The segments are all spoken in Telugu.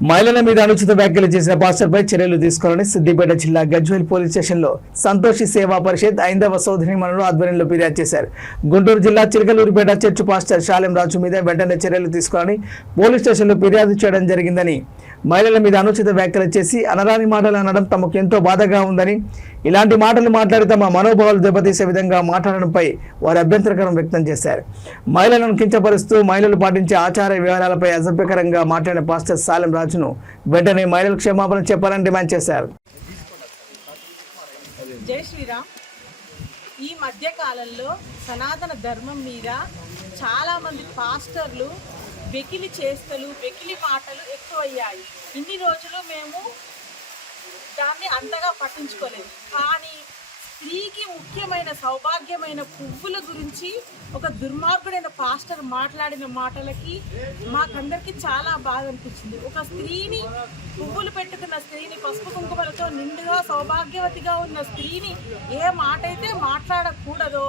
మహిళల మీద అనుచిత వ్యాఖ్యలు చేసిన పాస్టర్పై చర్యలు తీసుకోవాలని సిద్దిపేట జిల్లా గజ్వేల్ పోలీస్ స్టేషన్లో సంతోషి సేవా పరిషత్ ఐందవ సోదరి మనులు ఆధ్వర్యంలో ఫిర్యాదు చేశారు. గుంటూరు జిల్లా చిలకలూరిపేట చర్చ్ పాస్టర్ శాలెం రాజు మీద వెంటనే చర్యలు తీసుకోవాలని పోలీస్ స్టేషన్లో ఫిర్యాదు చేయడం జరిగిందని మహిళల మీద అనుచిత వ్యాఖ్యలు చేసి అనరాని మాటలు అనడం తమకు ఎంతో బాధగా ఉందని ఇలాంటి మాటలు మాట్లాడి తమ మనోభావాలు దెబ్బతీసే విధంగా మాట్లాడడంపై వారు అభ్యంతరకరం వ్యక్తం చేశారు. మహిళలను కించపరుస్తూ మహిళలు పాటించే ఆచార వ్యవహారాలపై అసభ్యకరంగా మాట్లాడిన పాస్టర్ సాలెం రాజును వెంటనే మహిళలు క్షమాపణ చెప్పాలని డిమాండ్ చేశారు. జై శ్రీరామ్. ఈ మధ్య కాలంలో సనాతన ధర్మం మీద చాలామంది పాస్టర్లు వెకిలి చేష్టలు వెకిలి మాటలు ఎక్కువయ్యాయి. ఇన్ని రోజులు మేము దాన్ని అంతగా పట్టించుకోలేదు. కానీ స్త్రీకి ముఖ్యమైన సౌభాగ్యమైన పువ్వుల గురించి ఒక దుర్మార్గుడైన పాస్టర్ మాట్లాడిన మాటలకి మాకందరికి చాలా బాధ అనిపించింది ఒక స్త్రీని పువ్వులు పెట్టుకున్న స్త్రీని పసుపు కుంకుమలతో నిండుగా సౌభాగ్యవతిగా ఉన్న స్త్రీని ఏ మాట అయితే మాట్లాడకూడదో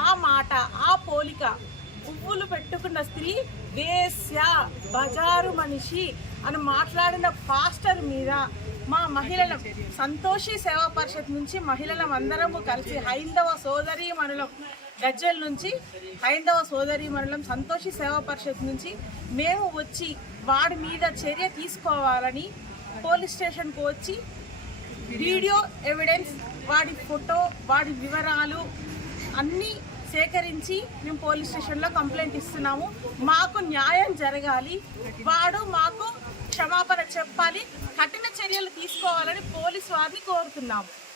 ఆ మాట ఆ పువ్వులు పెట్టుకున్న స్త్రీ వేశ్య బజారు మనిషి అని మాట్లాడిన పాస్టర్ మీద మా మహిళల సంతోషి సేవా పరిషత్ నుంచి మహిళలం అందరము కలిసి హైందవ సోదరి మనులం గజ్జల్ నుంచి హైందవ సోదరి మండలం సంతోషి సేవా పరిషత్ నుంచి మేము వచ్చి వాడి మీద చర్య తీసుకోవాలని పోలీస్ స్టేషన్కు వచ్చి వీడియో ఎవిడెన్స్ వాడి ఫోటో వాడి వివరాలు అన్నీ సేకరించి మేము పోలీస్ స్టేషన్లో కంప్లైంట్ ఇస్తున్నాము. మాకు న్యాయం జరగాలి. వాడు మాకు క్షమాపణ చెప్పాలి. కఠిన చర్యలు తీసుకోవాలని పోలీస్ వారిని కోరుతున్నాము.